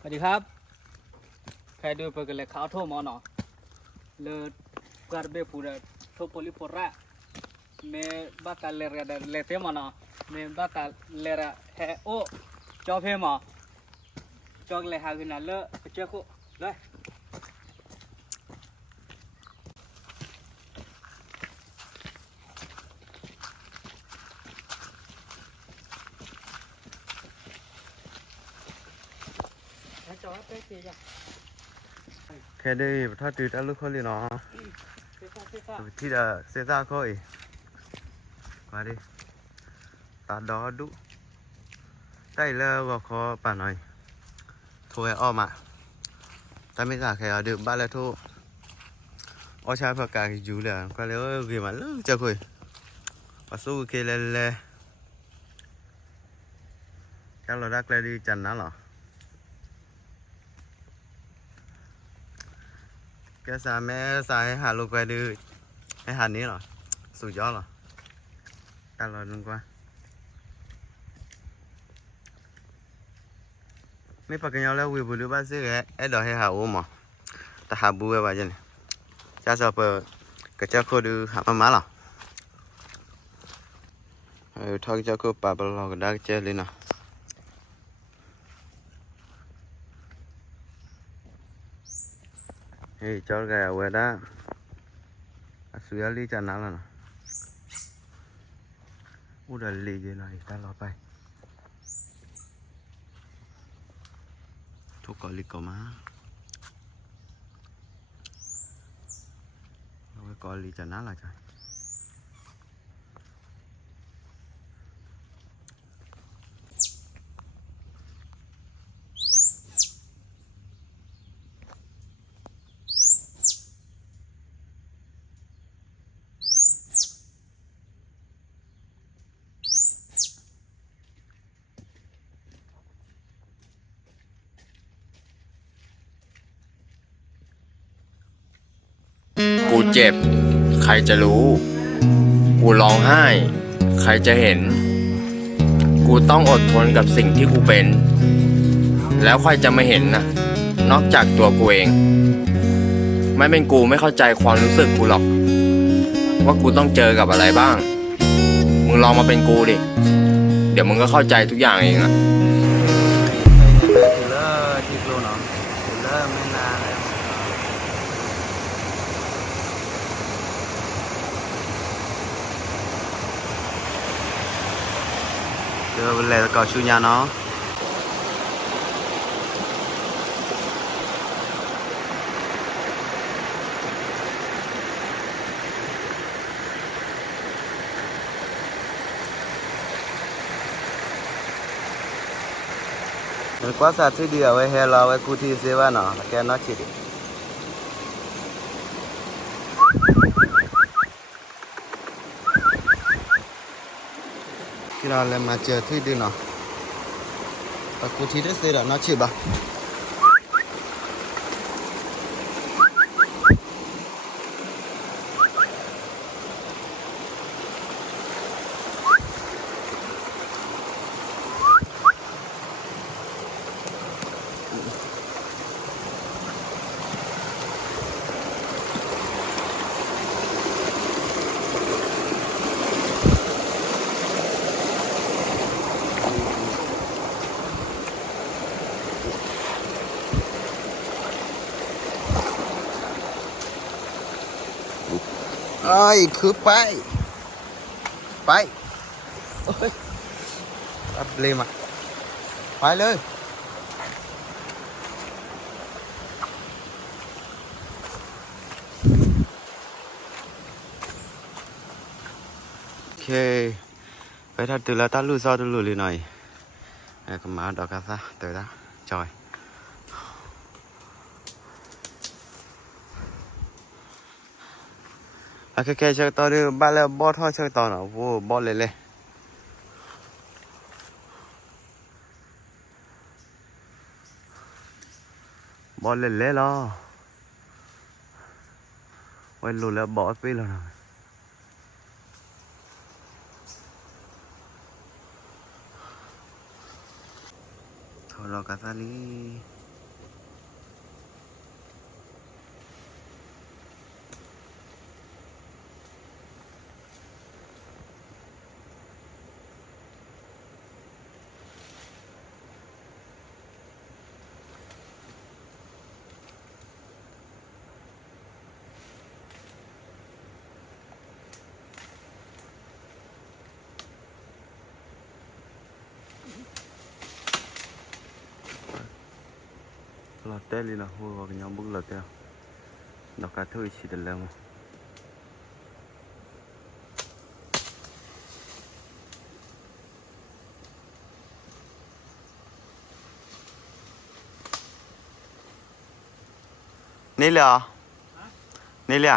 สวัสดีครับใครดูเปิดกันเลยข่าวโทรมาเนาะเลือดการเบปูระโทรโพลิโพระเมบัตรเลระเลเตมาเนาะเมบัตรเลระเฮโอจอบเฮมาจอกเลยหากินนั่นเลยไปเจอคุเลยจอดไปเจีย แค่ได้ถ้าตื่นลูกเขาเลยเนาะที่จะเสียตาเขาอีกมาดิตาดอดุได้แล้วก็ขอป่าหน่อยโทรให้อ้อมอ่ะแต่ไม่กล้าแค่ดื่มบ้านแล้วโทรอ้อชายประกาศอยู่เลยก็เลยว่าเกี่ยมันเลิกจะคุยมาสู้เคเลยแค่เราดักเลยดีจันนะหรอแกสาแม่สายหาลูกไปดื้อให้หานี้หรอสุดยอดหรอตลอดนึงกว่าไม่ปากกันยาวแล้ววิบุรุษบ้านซื้อไอ้ดอกให้หาโอ้หมอแต่หาบัวไปจังจ้าสอบเปิดก็เจ้าโคดูหามาหรอทอดเจ้าโคปลาบลอกดักเจเลยนะเฮ้ยจอดกันเอาไว้ได้สุยาลีจันนั่นน่ะอุดรลีเจน่ะตลอดไปทุกคนลิกมาเอาไว้ก่อนลีจันนั่นล่ะจ้ะกูเจ็บใครจะรู้กูร้องไห้ใครจะเห็นกูต้องอดทนกับสิ่งที่กูเป็นแล้วใครจะมาเห็นนะนอกจากตัวกูเองไม่เป็นกูไม่เข้าใจความรู้สึกกูหรอกว่ากูต้องเจอกับอะไรบ้างมึงลองมาเป็นกูดิเดี๋ยวมึงก็เข้าใจทุกอย่างเองอะถือเลิกที่โลเนาะถือเลิกไม่นานแล้วเจอเป็นแล้วก็ชูญาเนาะquá sát thì đi ở hè là với cụ thi xe vào nó cái nó chỉ khi nào làm mà chờ thì đi nó và cụ thi đấy xe là nó chỉ bảo ơi cứ bay ôi ấp lên mà bay lên ok vậy thật từ là ta lùi sau tôi lùi lên này còn má đỏ cá ra tới đó trời cái chơi to đi ba là bó thôi chơi to nó vô bó lên bó lên lo quay lùi là bỏ pí rồi thôi lo cá ra đi lọt té đi nào hôi vào nhóm bút lọt té đọc cả thứ chỉ được làmนี่เลยนี่เลย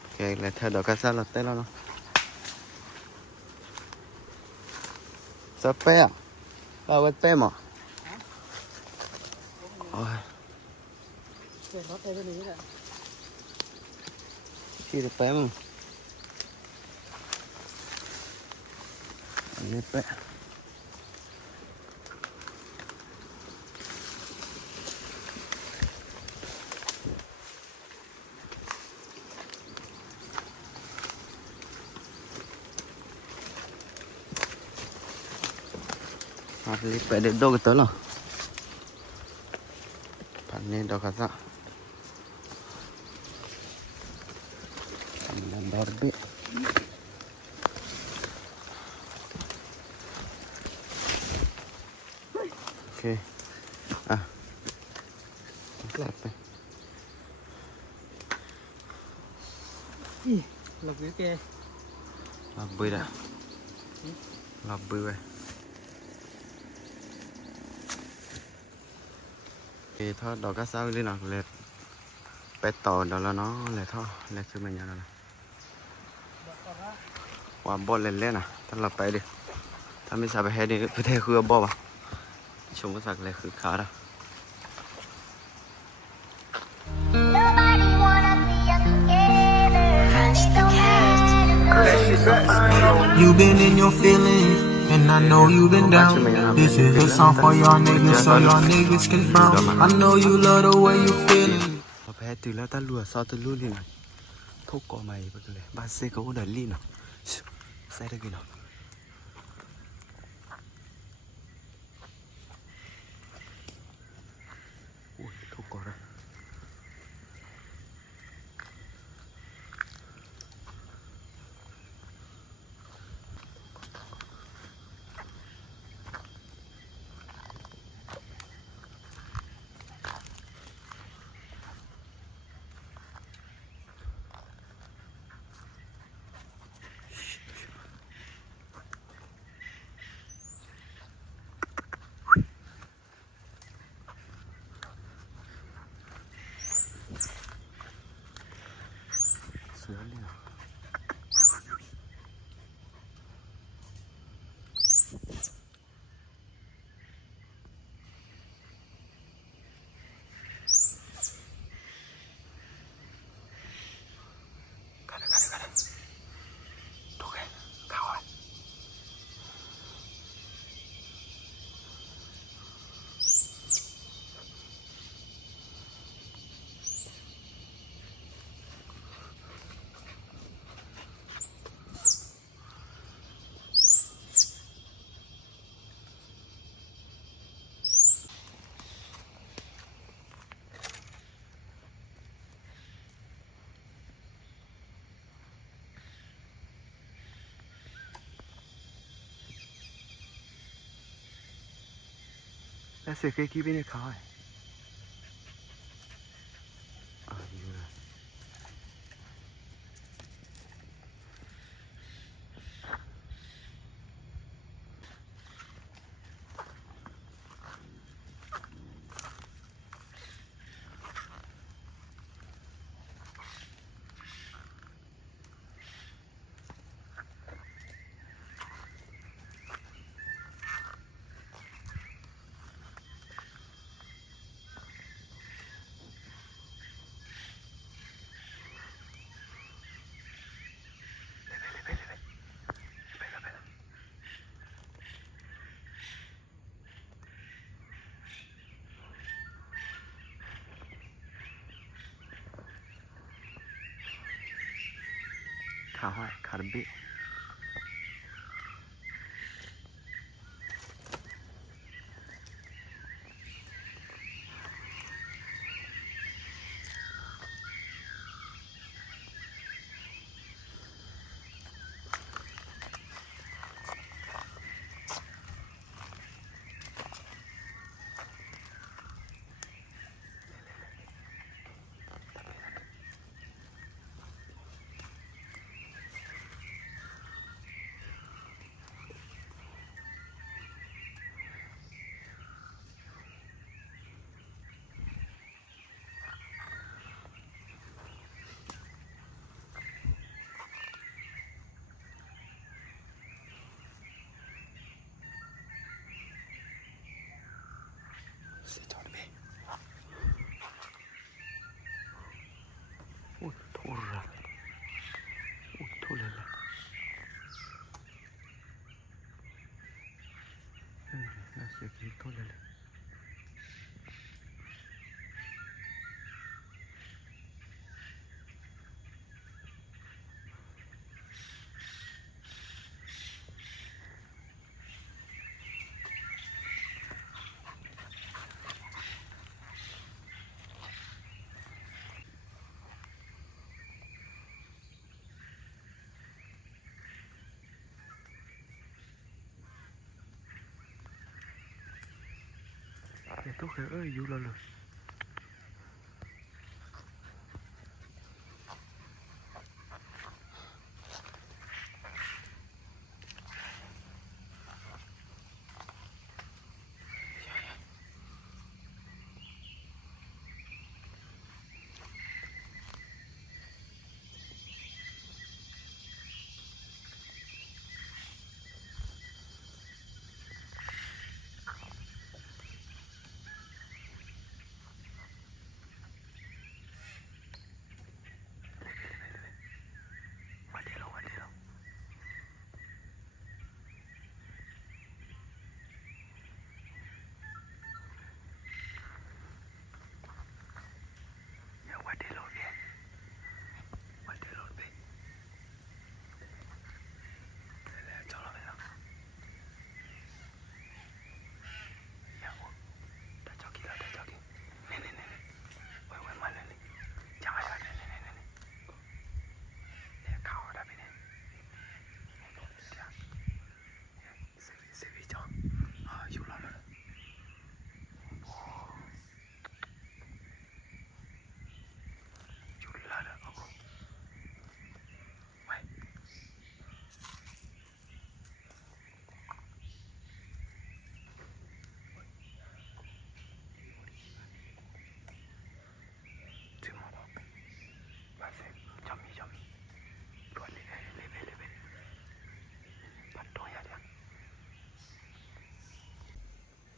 โอเคเลยเธอดอกกระซ่าลอตเต้แล้วเนาะสเปะเอาไว้เป้หมอโอ้ย เกิดรถไปตัวนี้แหละ ที่จะเป้มึงอันนี้เป้Ali pwede dog ito lang. Panin daw kasa. Ang Barbie. Okay. Klap. หลบหรือแก Laboy dah. Laboy weh. Thì thôi đó các sao đi nào lệ bé tàu đó là nó lệ thôi lệ chứ mình nhận rồi qua bò lên lên à thật là bé điถ้าไม่สาไปให้ดีไปเทคือบ่ป่ะชมว่าสักเลยคือขาดอ่ะ Nobody wanna see us together. You've been in your feelings, and I know you've been down. This is a song for y'all niggas, so y'all niggas can frown. I know you love the way you feeling. พอแพ้ตื่นแล้วตาลัวซอตะลุ่นนี่หน่อยทุกกอไม่ไปเลยบ้านเซ่ก็ว่าเดินลี่เนาะใส่ได้กี่เนาะอุ้ยทุกกอเลยเสือเนี่ย แล้วเสือกี้ไปในเขาไอ้อยู่เลยขาห้อยคาร์บิ thôi lên để tốt cái ơi dù là được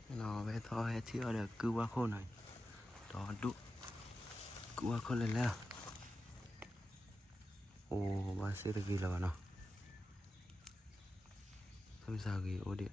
nó về thôi hết chưa được cứ qua khôn này đó đụ cứ qua khôn lên leo ô ba sẽ được ghi là vào nào không sao ghi ô điện